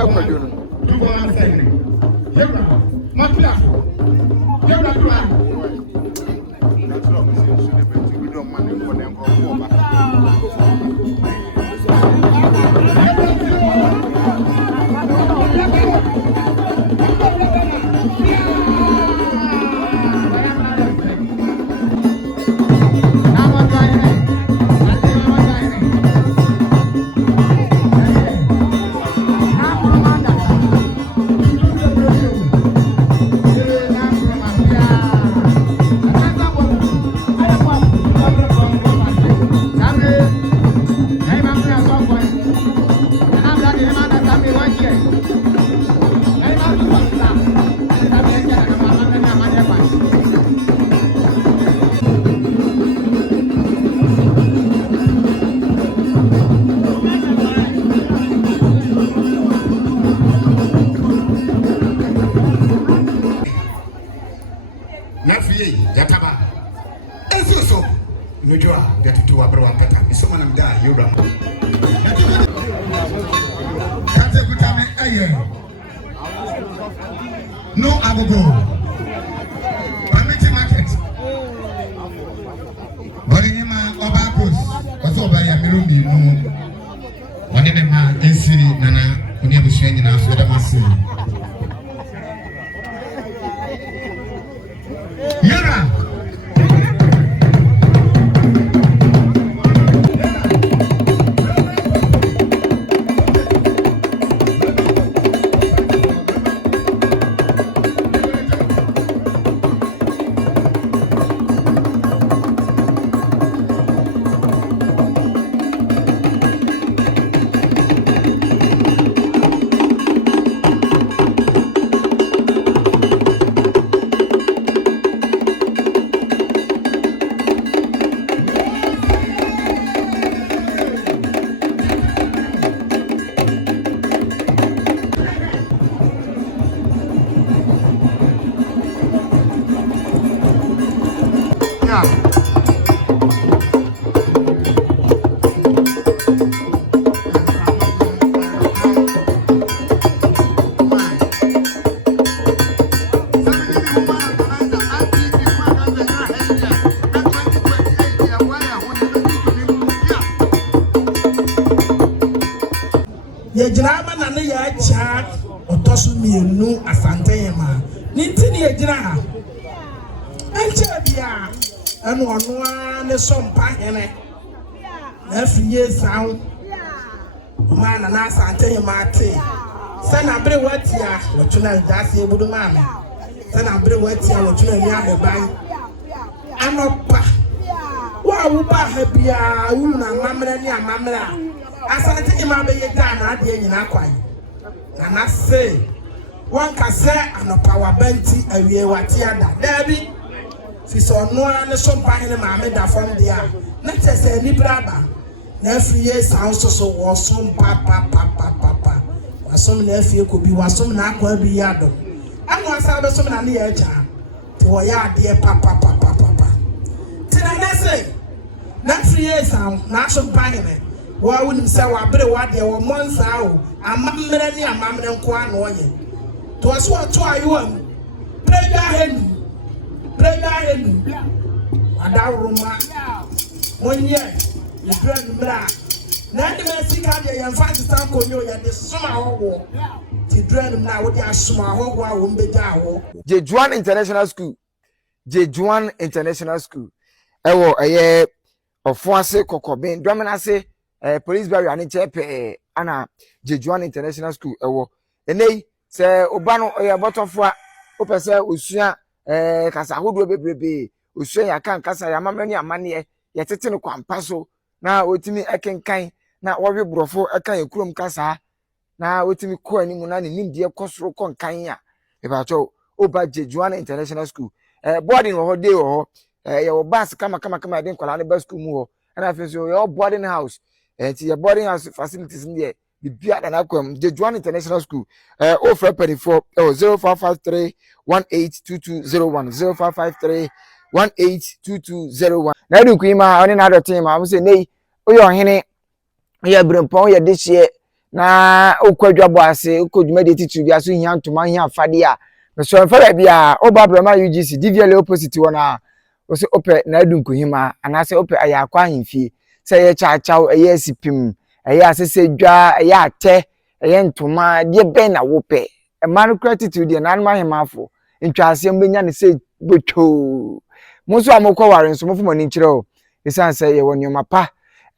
Acha Kwadwo no. No agogo. Permit market. Orinima Obakos. What's over your Mirumi? One of them are Ensiri Nana, when you have a after the massive. Yara. Drama na ne ya Achiaa otosu mienu Asantehemaa ninti ne yegyina enche bia eno ono a ne Sompahene na afiye sawo ma na Asantehemaa te sana bre watia wotuna dase ebudu ma me sana bre watia wotuna ni abeban anopa wa wo ba ha bia wu na mamra ni amamra Asantehemaa be yeda na ade nyina kwan na say one ka say anopa wa banti awie wate ada dabi fi so no an Sompahene ma me da fam dia na tese ni braba na afiye san so wo som papa wasom na afiye ko bi wasom na akwa bi yado anu asa be som na ne ya Achiaa ti wo ya ade papa ti na say na afiye san na Sompahene wa wunim sa wa bre wa de wo monsa o amamre ni amamre nko an oye to so to ayuam preda henu adaruma onye le brand mra na de me sika de yan fa stand konyo ya de soma howo ti brand mra wo de asoma howo a wo mbeja ho Jejuan International School ewo eye ofuase kokobin dominance police barrier ani chepe ana Jejuan International School ewo enei se obano oya botofo a opese osua kasa hodo bebrebe osua ya kan kasa ya mamani amane ye tete no kwampa so na otimi ekenkan na wowe brofo ekan ekurom kasa na otimi ko animu na ne nimdie kosoro konkan ya ebacho oba Jejuan International School boarding ho dey ho ye wo bus kama den kwala ne bus school mu ho na fe so your boarding house your boarding house facilities in there bibia na akwam Jejuan International School o for Panin 0553 182201 0553 182201 na du kuima oni na do team am say nei o yo hene o ya Abrempong ya dehye na okwadwabo ase okodwumade titu bia so hia ntoma hia afade a so mfara bia Obabrama UGC DVL opposite wona o se ope na adunkuhima anase ope ayakwa ahemfie se ye chaachao eye asipim eye asesedwa eye ate eye ntoma de ben na wope e man gratitude de nan ma hemafo ntwaase mbenya ne se botwo monso amokwa waren so mofo mani nkire o esan se ye wonyoma pa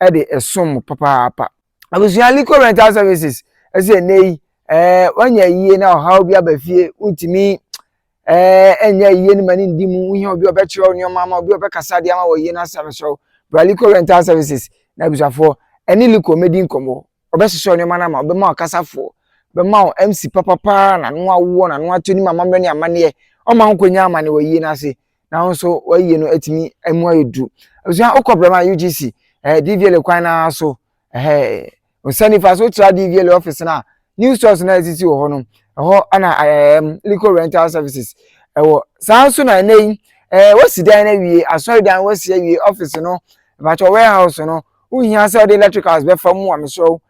e de esom papa abusuali rental services ese nei wanya yie na how bia bafie untimi enya yie ni mani ndimu ihe obi obekire onyoma ma obi obekasa de ama wo yie na samso Braliko rental services na busafo eni liko medi nkomo obesese onyoma na ma obema okasafo bema MC papa na no awo na no atoni mama mre ni amane o ma nkonya amane wo yie na se na nso wo yie no atimi emu ayedu abusuan Obabrama UGC DVL kwan na so Osani faso tra DVL office na new stores na exist wo hono ho ana Liko rental services wo sanso na nei wasi dan na wie asori dan wasi wie office no but warehouse no uhia se the electricals be fam wa meso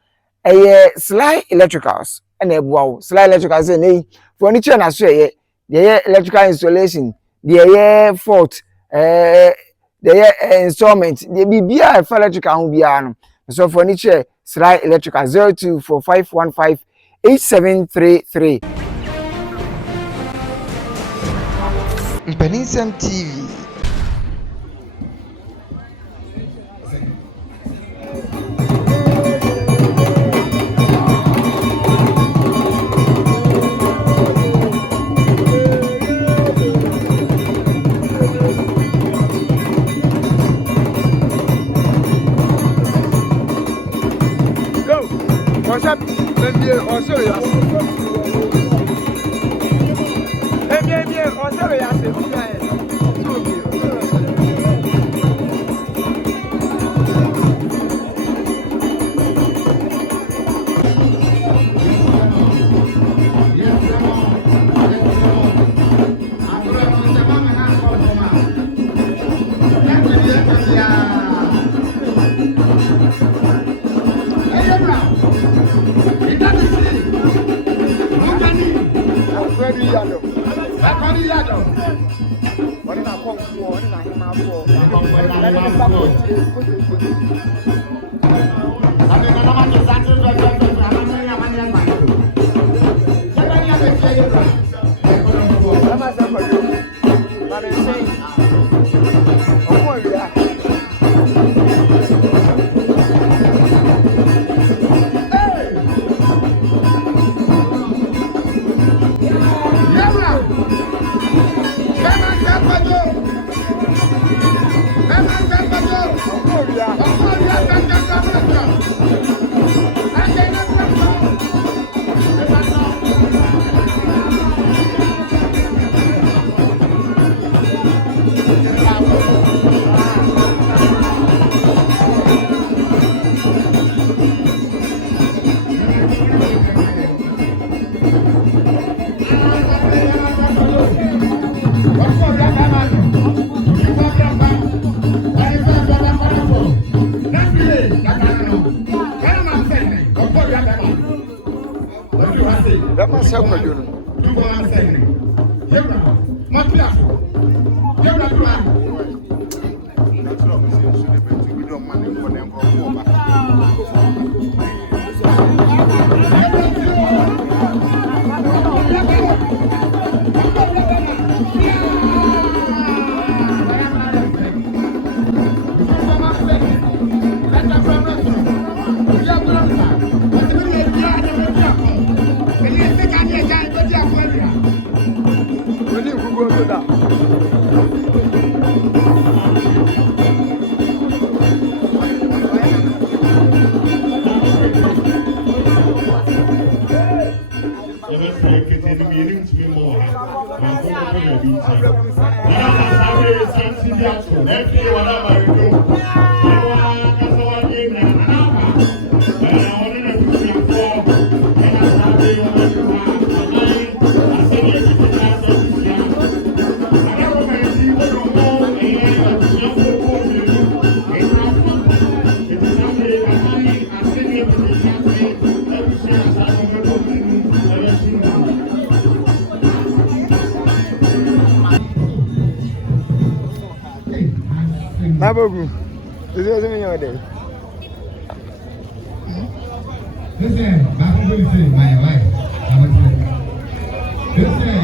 Sly electricals na ebuwa wo Sly electricals nei furniture na so ye electrical installation the fault the installment the bibia electrical ho bia no so furniture Sly electrical 0245158733 Mpaninsem TV. What's up? Nabogu. This is me your day. Listen, I'm going to say my wife. Listen.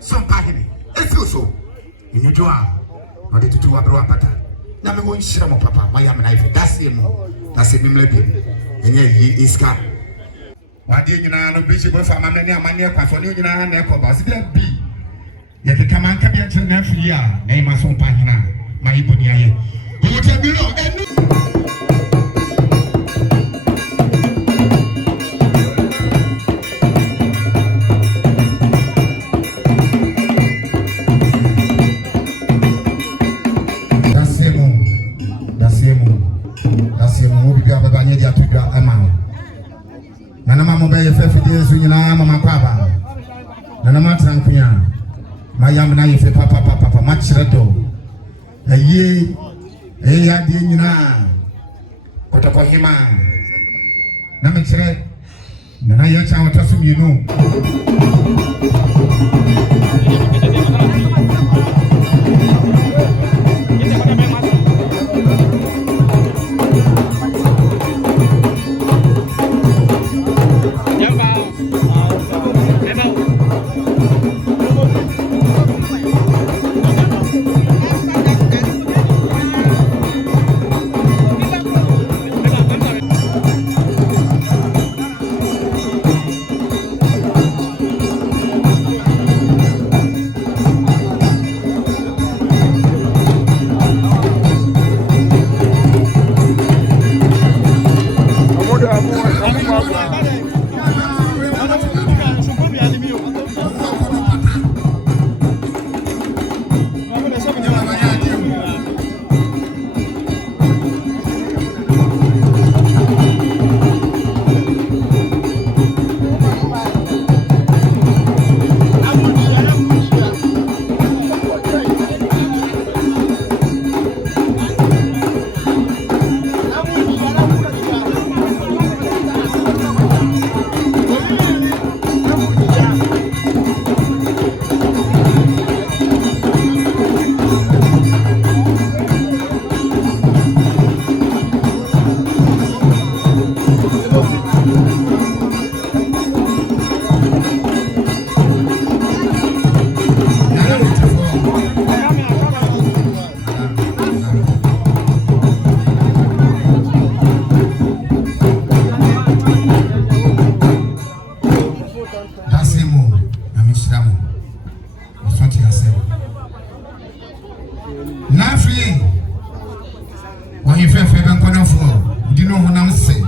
Sompahene. So, in your draw, or the two Abrempong. Now, I'm going to share my papa, my young knife. That's him. That's him, maybe. And he is car. What do you know? No bishop of Amania, Mania, for you, and Echo, be. Yet the command cabinet next year, name us Sompahene, my Ibunia. Who will tell you? Nana mama be ye fefe de so nyina mama kwaba nana matrankuya mayam na ye fe papa ma kire do ayi ya de nyina Otumfuo na me kire nana ye cha wata so mienu Nafi, when you feel fair, Konofo, you know what I'm saying.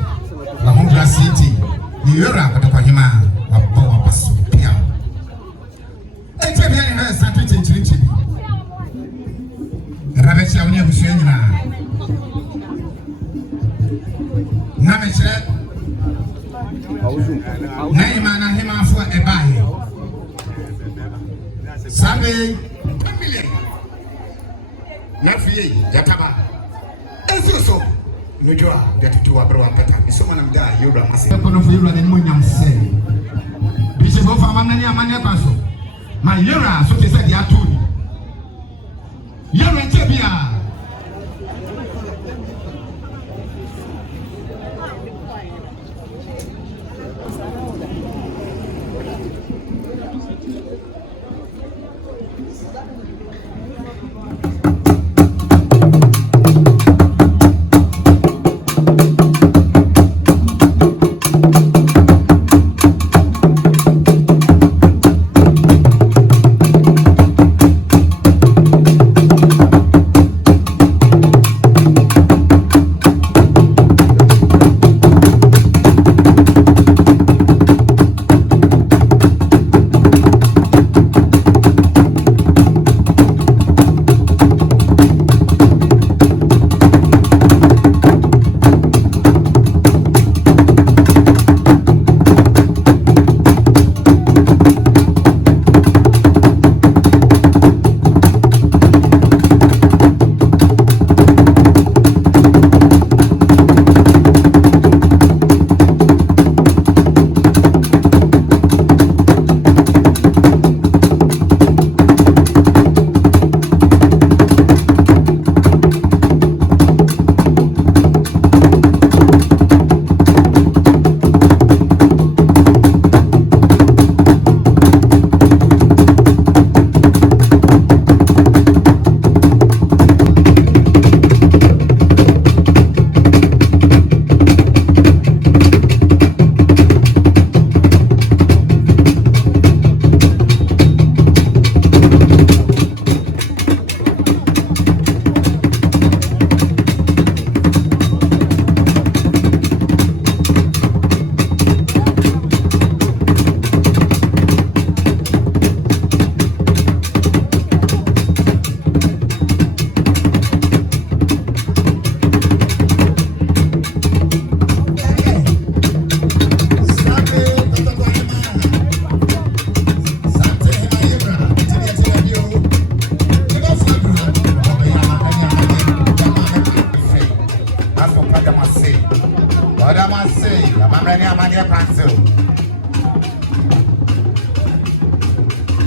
La Hongra City, you are up at the Pahima, a power pass. And tell me, I heard something to Chichi. Rabbit, I will never see you now. Namiche, Naimana Hima for a buy. Sabe, Nafi, Jataba. As so, Nujua, that to Abra Pata, someone of that, you are massive. You and Munyam say. Bishop of Amania Mania. My Yura, so they said, they are two. Yura Tebia.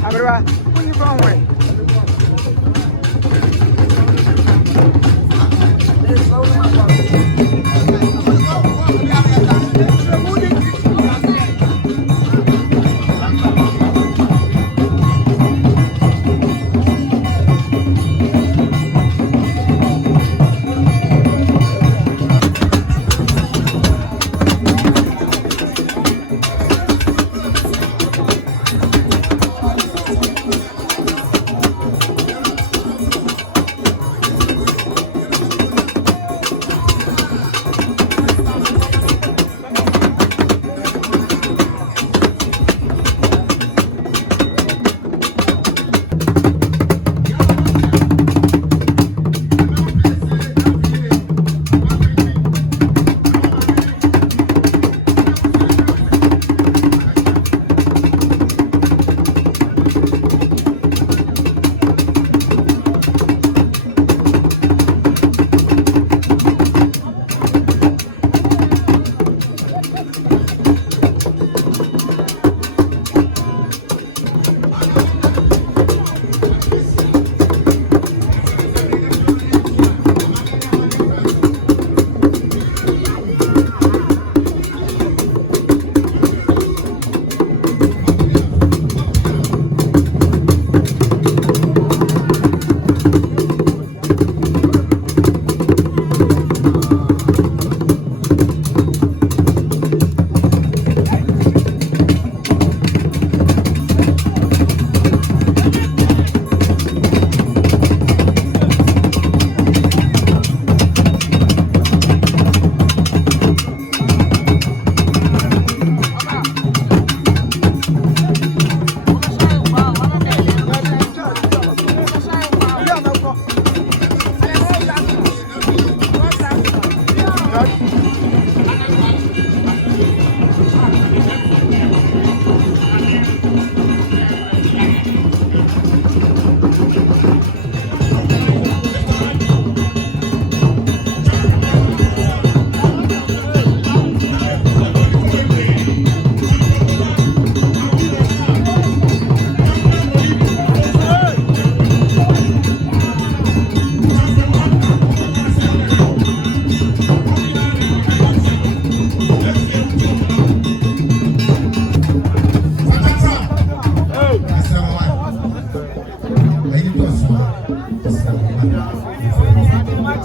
Abra, where you going?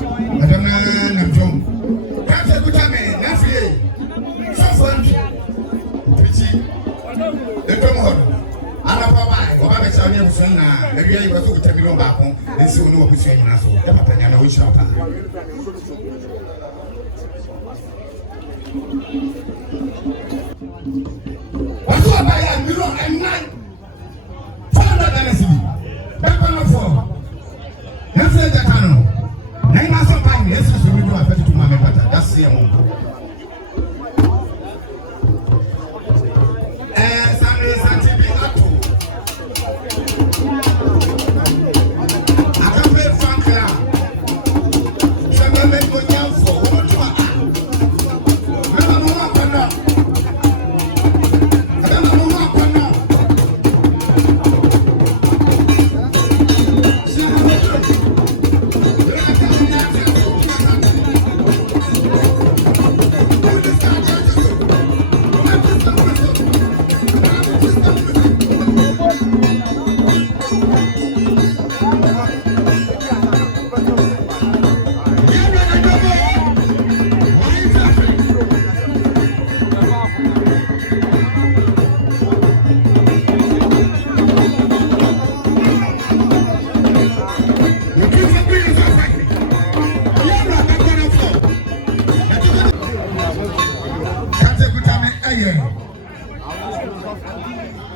Madam Namjom. That's a good time, that's it. So fun. Pretty. The Tomahawk. Alabama, Obama Sanya Suna, the real was to tell me about home, and soon no opportunity as well. The Papa and I wish up. What's what I am, you know, and nine. Father Dynasty. Back on the floor. That's the Cano. Nine hours of time, yes, we do a better to my member. That's the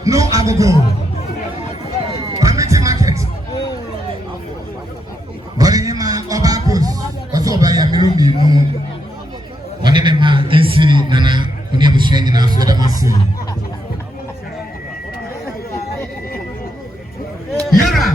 no agogo. Permitting market. Borinima Obakos, also by a Mirumi, no. One in a man, Nana, when you have changing after the massive. Yara.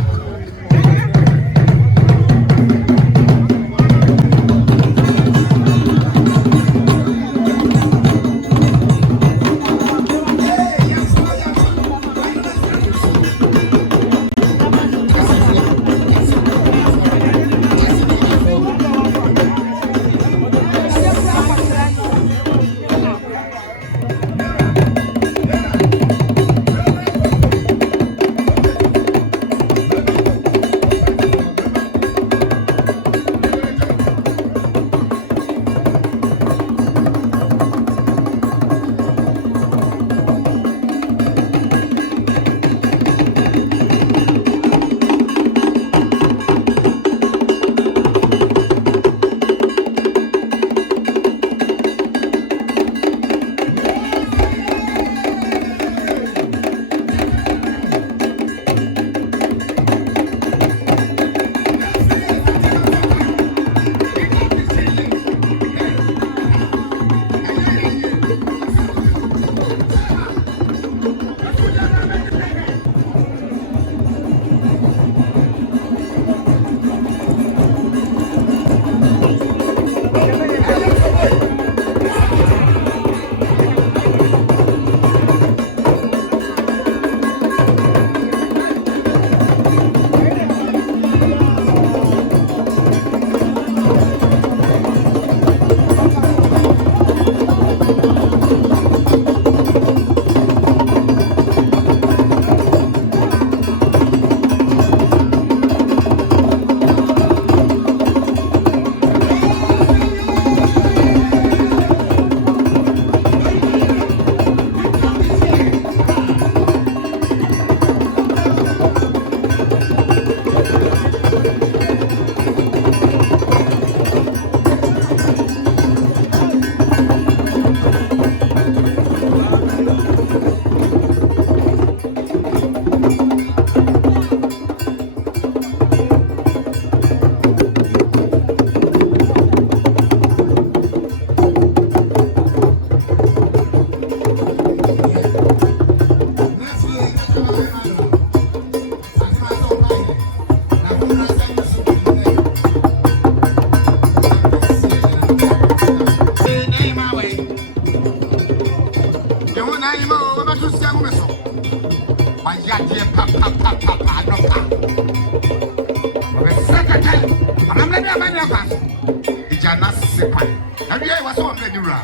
Agyei was on the Debra.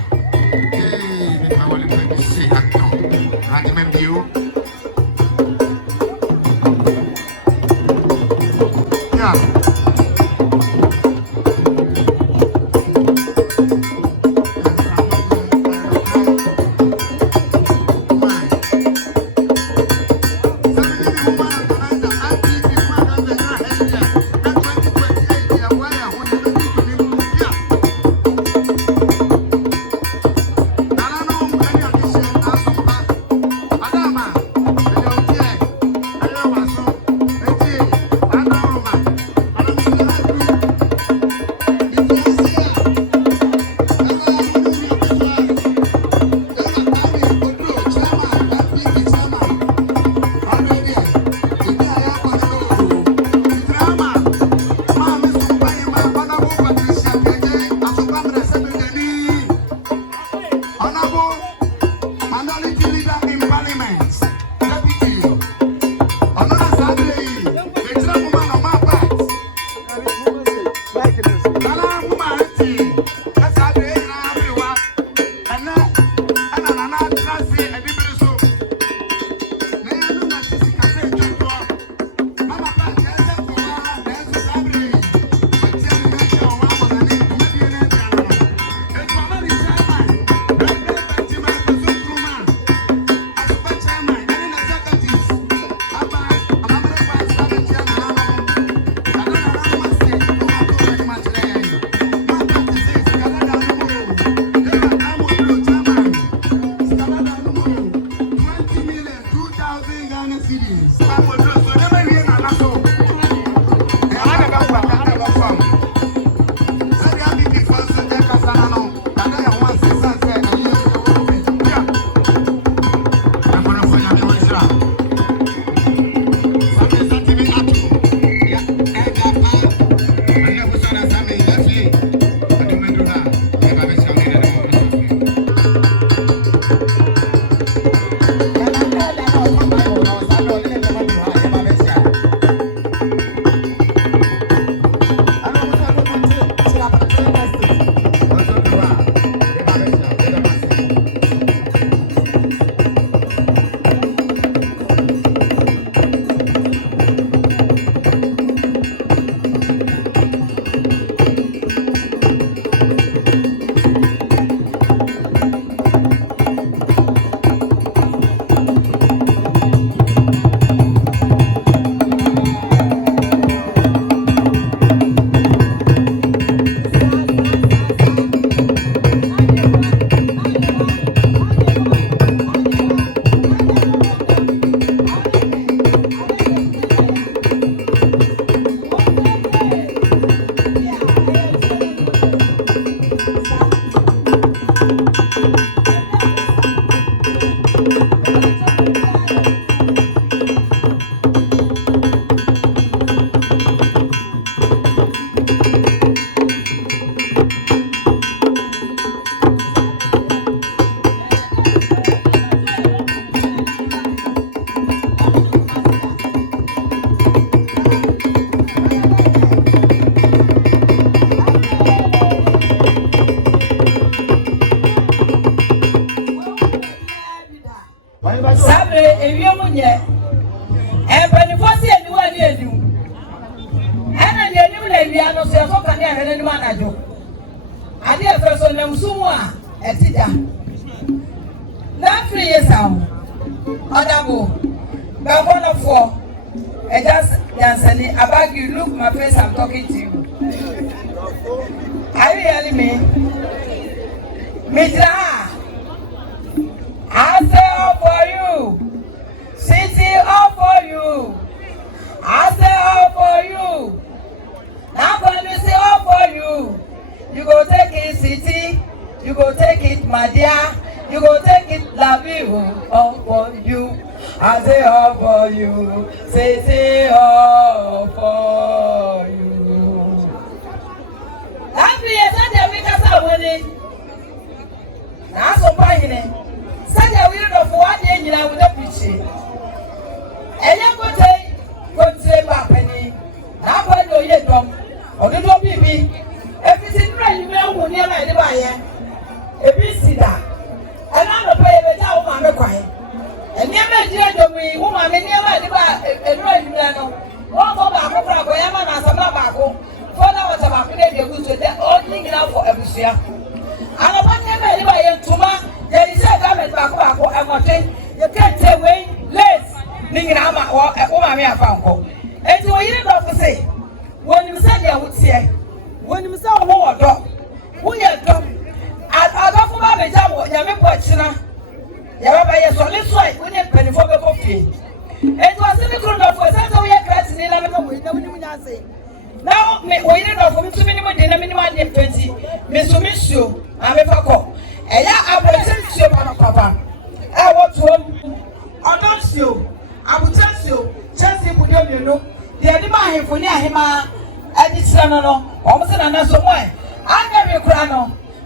I want to see that. Randy you. Yeah.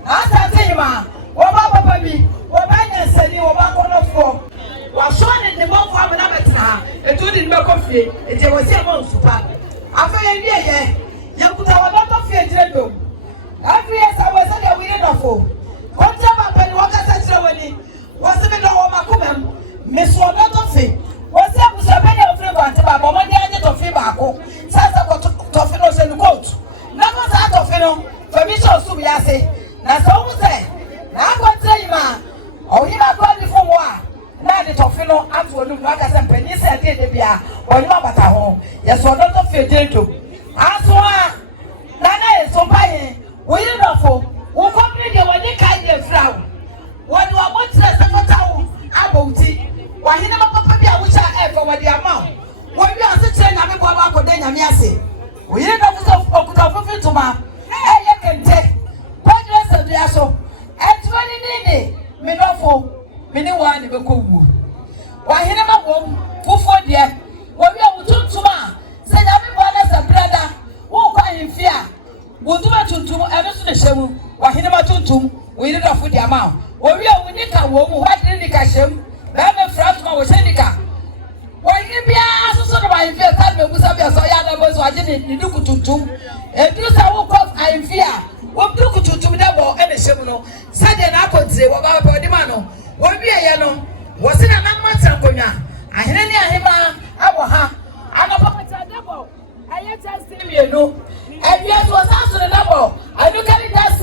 Asantehemaa, Obaapanin, Mpaninsem, Wasone the month of Namatna, and doing no coffee, and there was a month. After a year, Yakuta, not of fear, no permission so we say na so we say na Kotei ma o hima kwa di fo mo a na de tofe no ato onu no aka se Mpaninsem de bia o hima bata ho ye so do to fe dento aso a na na e Sompahene we yi no fo wo ko bi de woni kai de fra wo ni wa mo tre se fata wo abouti wa hina ma papa bi a wo cha e fo wodi ama wo bi a se tre na me bo ba ko de nyame ase wo yi no fo okuta fo fi tuma e ye kente Kwadwo Sarfo etwani nini me no fo me ni wa ni be ko wu wa hina ma wo fufo de wo bi a wo tuntuma se nyame bo na se brada wo kwa himfia wo duma tuntum eno so de hyemu wa hina ma tuntum wo yi no fo de ama wo wi a wo ni ka wo mu wa de ni ka hyem ba me fratuma wo shenika wo yi bia asoso de ba himfia ta me busa bia so ya da bo so aje ni duku tuntum edu sa wo ko himfia wo duku tuntum da bo ene hyem no sade na Kontire wo ba pa di ma no wo bi eye no wo se na na mata konwa ahene ni ahema abo ha ana papa ta da bo aye just me no ebia so sa so da bo anu kali that's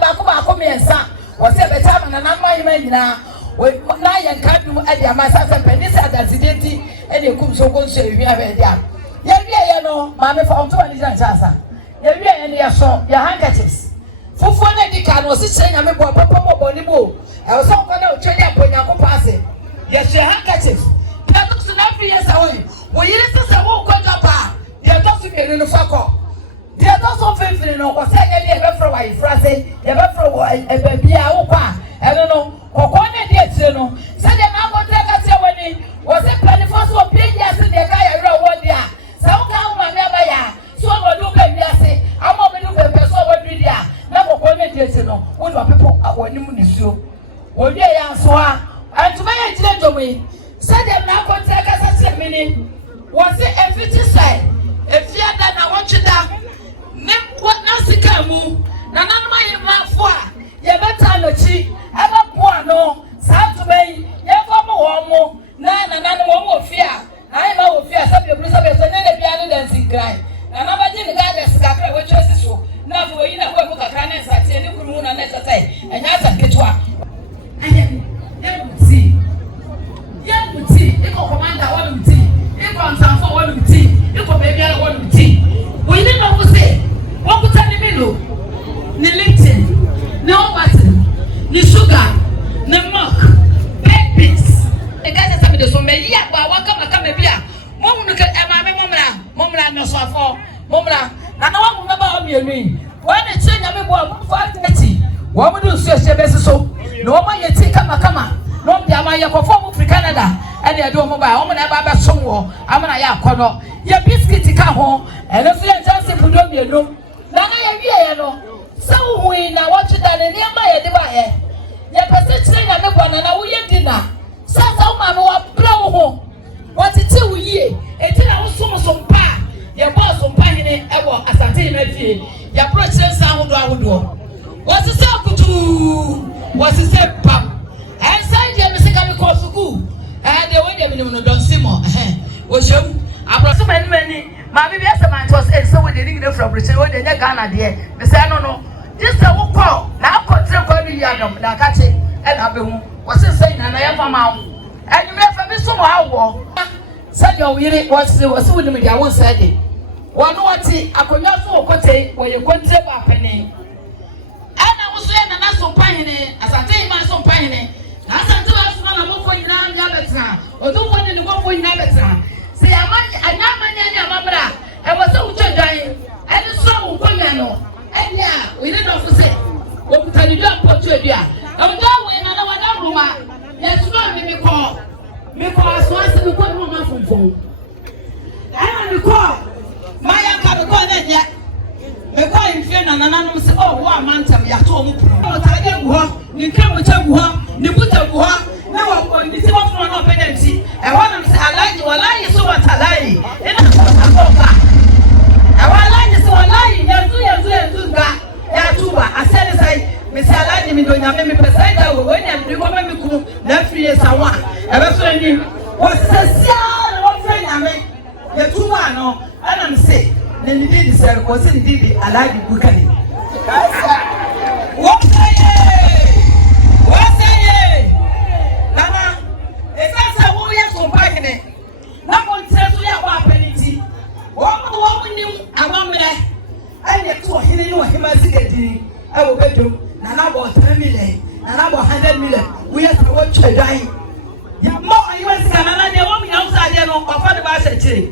ba ko miensa wo se be ta na na ma yima nyina we na ye kadu ade amasa se Mpaninsem adazidenti ene kum so gonso ewi aba dia ye bi eye no ma me fa onto ani jan chasa ye bi eye ne ye so ya handkerchiefs fufu na di ka no si chere nyame bo papa mo bo ni bo e so ko na o twedi aponya ko paase ye she handkerchief ta to so na fi yes away wo yire se wo ko japa ye to so bi no fako ye to so fe no ko se ye be fro wa ifrase ye be fro wa e ba bia wo kwa e no kokko na di etire no se de na ko tre ka se woni wo se planifo so bi ya se de ka ya ro wo dia sa wo ka wo ma me ba ya so wo do be bia se amo me do be so wo do dia na kokko na di etire no wo do people awoni mu ni suo wo die ya so a antuma ya jire dowe se de na ko tre ka se mini wo se efiti sai efia da na wo twida ne ko na sika mu na nanuma ye mafo a ye beta no chi eba po ano sa to be ye fo mo wo mo na nanu wo fia na ye ma wo fia sa be bru sa be so ne le bia no dancing cry na na ba je ne ga da sika kra we twesi so na fo yi na ko mu kakra na sa tie ne kuru na na tsatsai enya sa ketwa aye ye muti iko commander wa muti iko nsanfo wa muti iko baby ala wa muti wo yi na ko se wo kuta ni melo ni lictin ni Obaapanin ni sugar ni milk babies e ga se sabe de so me yi agba wa kama bia mo hunu ke e ma me momra me so afo momra na na wa mu me ba o mi enu wa na chi nyame bo mo fa tati wa mu du so se be so no ma ye ti kama no bi ama ye ko fo mu free Canada e de do mo ba o mo na ba ba so wo amana ya akono ye biscuit ka ho e no fie jansi pudo mi enu na na ye wie ye no so hui na what da ne ma ye de ba ye pese chire na me bwana na wo ye dina sasa wo ma me wa bra wo ho what ti wo yie e ti na wo so mpa ye bo Sompahene e bo Asantehene fie ya pro chire sa ahodo what is say kutu what is say pam and say je me se ka me ko suku de we de me no don simo wo shem abraso mani ma bi ase man tos e so we de ring de from Britain we de nya Ghana de me say no just say wo call na Kotei ko bi yadom na ka che e na be hu wo se say na ya fa ma enyu me fa bi so mo awo say your yire wo se wo ni me dia won say de wo no wati akonya so Kotei wo ye Kontire ba Panin ana wo so na Sompahene Asantehemaa Sompahene Asantehene na mo fo nyina nya betra Otumfuo ni go fo nyina betra se anyamanya ni amabra e wo se wo twadwan e so wo konya no enya we need of say wo kutani do apotu adua e do we na wa da ruma yesu no me ko aso ase me ko no ma fonfon ana me ko maya ka me ko na nya me ko infie na nananom se oh wo amantam ya to mu pro o ta de gu ho ni kra mo cha gu ho ni buta gu ho na wo ko ni ti wo fo no penalty e ho na se alaji wallahi so watalai ina ko ba e wallahi so wallahi yanzu ga ya tuba asere sai misalaji mi do nyame mi pesa da wo nya mi ko ma mi ku na fie sawa e be so ni wo sesia wo fre nyame ya tuba no ana mi se na ni di se ko se ni di alaji bukani Masiketi, I will bet you, and about 10 million, and about 100 million. We have to watch a dying. Yeah, more US Canada, they want me outside there on the basket.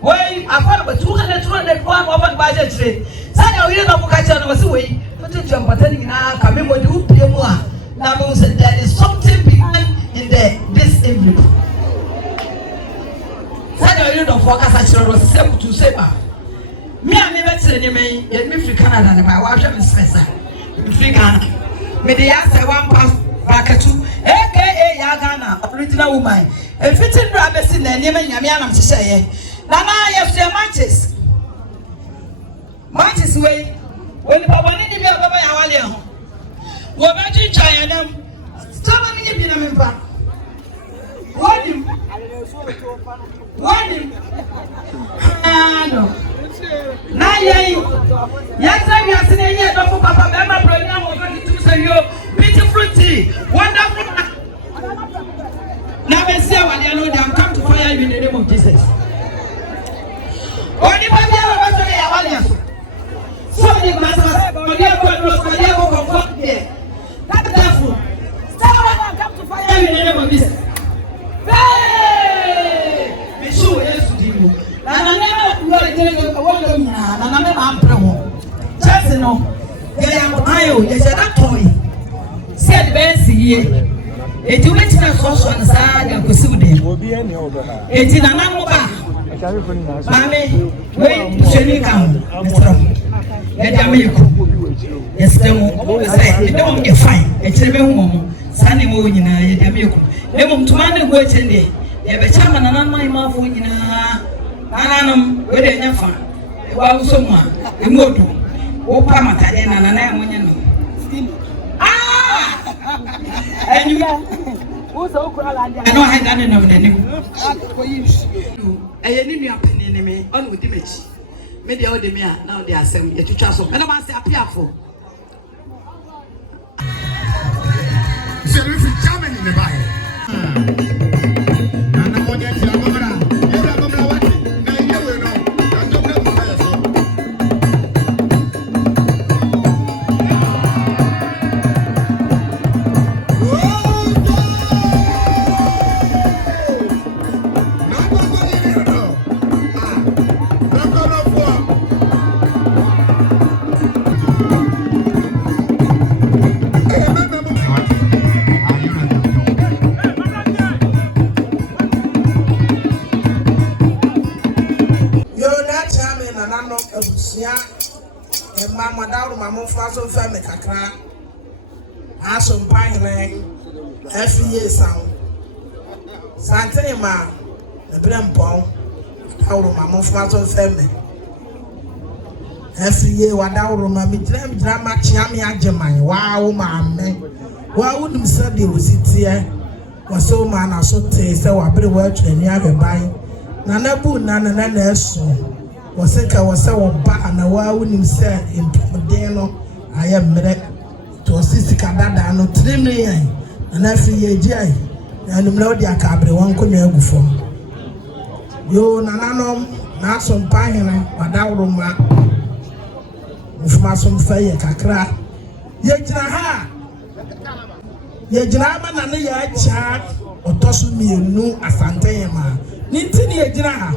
Well, I found about 200 pounds over the budget trade. Sana we don't catch on was away. But you jump at any now, coming with you, Pimua. Now, there is something behind in this envelope. Sana you don't focus at your was to say, me, I never said any man, yet me free Canada, and my wife is Spencer. Free Ghana. May they ask a one pass back at you, aka Yagana, original woman. If it's in rabbits in the name of Yamianam to say, Nana, yes, your matches. Matches way. When the Papa didn't be a Baba Yawalia. We're about to try them. Somebody give me them in back. Warn him. Warn him. No. Now, yes, I'm your senior, Dr. Papa Bema, program of 22 years. Beautiful tea. Wonderful. Now, I say, when you know them, come to fire you in the name of Jesus. Only by the other way, so many masters, but they are going to confront here. That's therefore. Someone come to fire in the name of Jesus. Hey! Be sure yes to you. And I never want to and I never am promo. Just know, they are Ohio, they are not toy. Said Bessie here. It will make us also on the side and pursue them. It is an animal. Mami, wait, Jenny come, Mr. Let them make yes, they don't get fine. It's a woman, Sunday morning, they want to man and wait in there. They have a chairman and my mouth in Anam, where they never find. Well, someone, a motor, Opamata, and an ammonia. Ah! And you I know I done enough anymore. I didn't know Panin on with the match. Maybe all the mere now they are saying to trust. And I want to appear for. So if you come in the Bible. And I want you to go around. Mama down my mom frozen family kakra. Sompahene, FEA sound. Asantehemaa, Abrempong, down my mom frozen family. FEA, what down my dream drama Agyei. Wow, mammy. Why wouldn't you say they was it here? Was so man, I so taste, so I better work to any other buy. Nana boo, nana, so. Was so bad, and why wouldn't say in Deno? I am met to a Sikapa, no 3 million, and Agyei, and the Melody Cabri one could never before. You Nanano, not some Paimon, but out of my some fire kakra. Yet, Yajama and the Achiaa, Otumfuo, Asantehemaa, Nketia.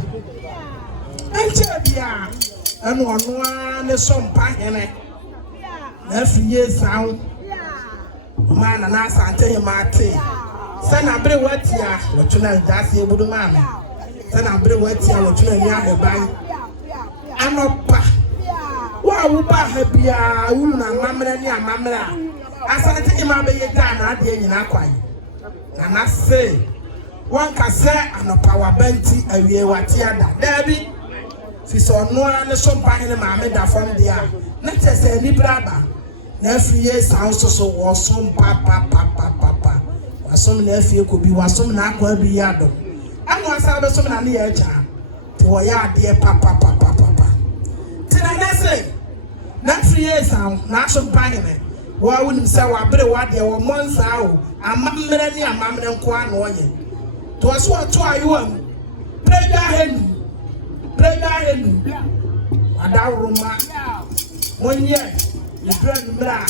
Achiaa, and one Sompahene. FEA sound. Man and Asantehemaa. Send a brew wet here, what you know, that's the Budu man. Send a brew wet here, what you know, buy. I'm not. Wow, happy, Mamma. Asantehemaa be a dime at the end in Agyei. And I say, one can say, and a power benty, a year what here that Debbie. If you saw no one, Sompahene, made that from there. Not just any brother. FEA sounds so was some papa. Some nephew could be was some not going to be yard. I want to some on the edge. To a yard, dear papa. Till I say, not 3 years now, not Sompahene. Why wouldn't say I better what there were months out? I'm Mammy and Amankwaa Otu. To us, what are you? Pray that hen. Adaruma. 1 year. You grand bra.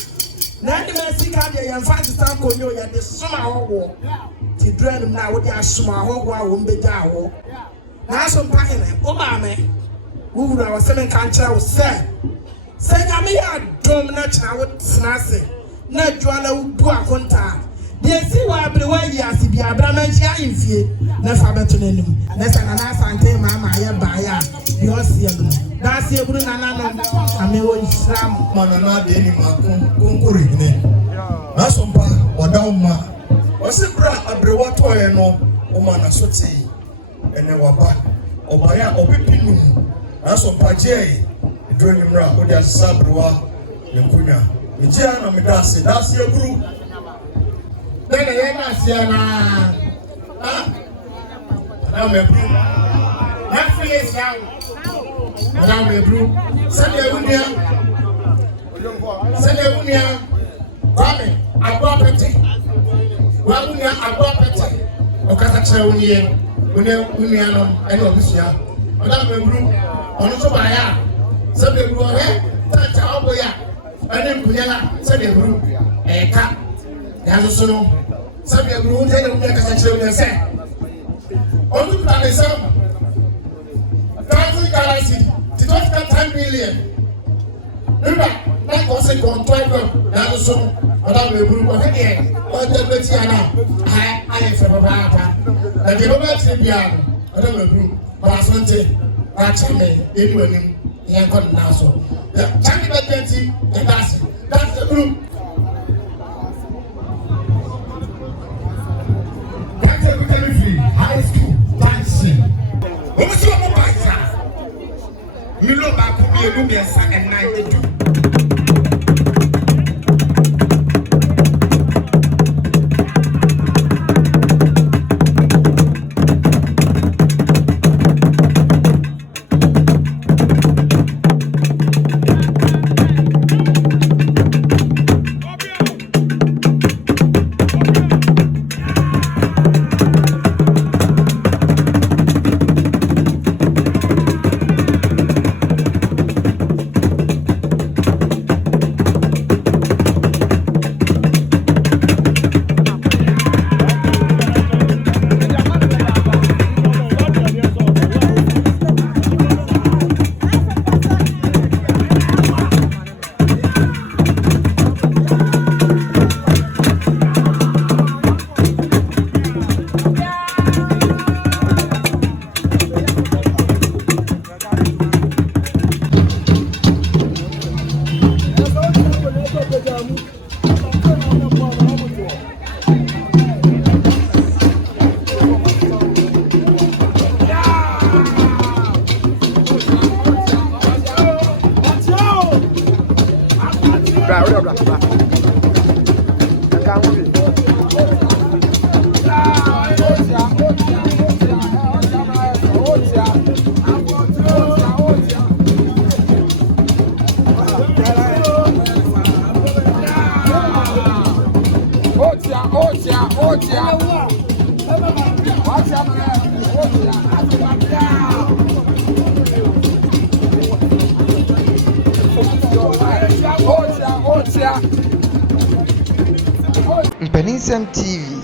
Now the Messi card, you are fast to stand on you. You are the summer war. To dread now with your summer war won't be down. Now Sompahene, Obama, who was 7 country say. Say, I may have dominant now with Snazzy. Not Joanna who do a contact. They see why everywhere you see the Abrempong in fear. Never better than him. Let's an Asantehemaa, my buyer. You all see him. That's your good and I may want Islam. Manana Deni Makunkurine. Nasompa, Odauma. Was it bra Abrewato eno, Omana Soti, and Newaba, Obaya, Obipinu. Nasompa Agyei, Dronimra, Odia Sabrua, Nkunya. Achiaa na medase, that's your group. Then I am Asiana. Now my group. Not 3 years now. Now my group. Sunday Unia. Kwame, Abrempong. Wabunia Abrempong. Okatacha Unia no ene obusia. Now my group. Ono so baya. Sunday group Tata Oboya. Ene kunyala Sunday group. Eka. Yazo sono. Sunday group ene Katacha Unia say. Mpaninsem. 1,000 currency. It was 10 million. Remember, that was a Kontire. That was so. Madame the group of again. What the Ketiana? I am from Obaapanin. And the Robert Sibian. Madame the group. Asantehene. Achiaa. Anyone. Yankon Naso. The Chinese Identity. And that's the group. That's a very high school dancing. What was your mobile? You know back to be a room and 92. Mpaninsem TV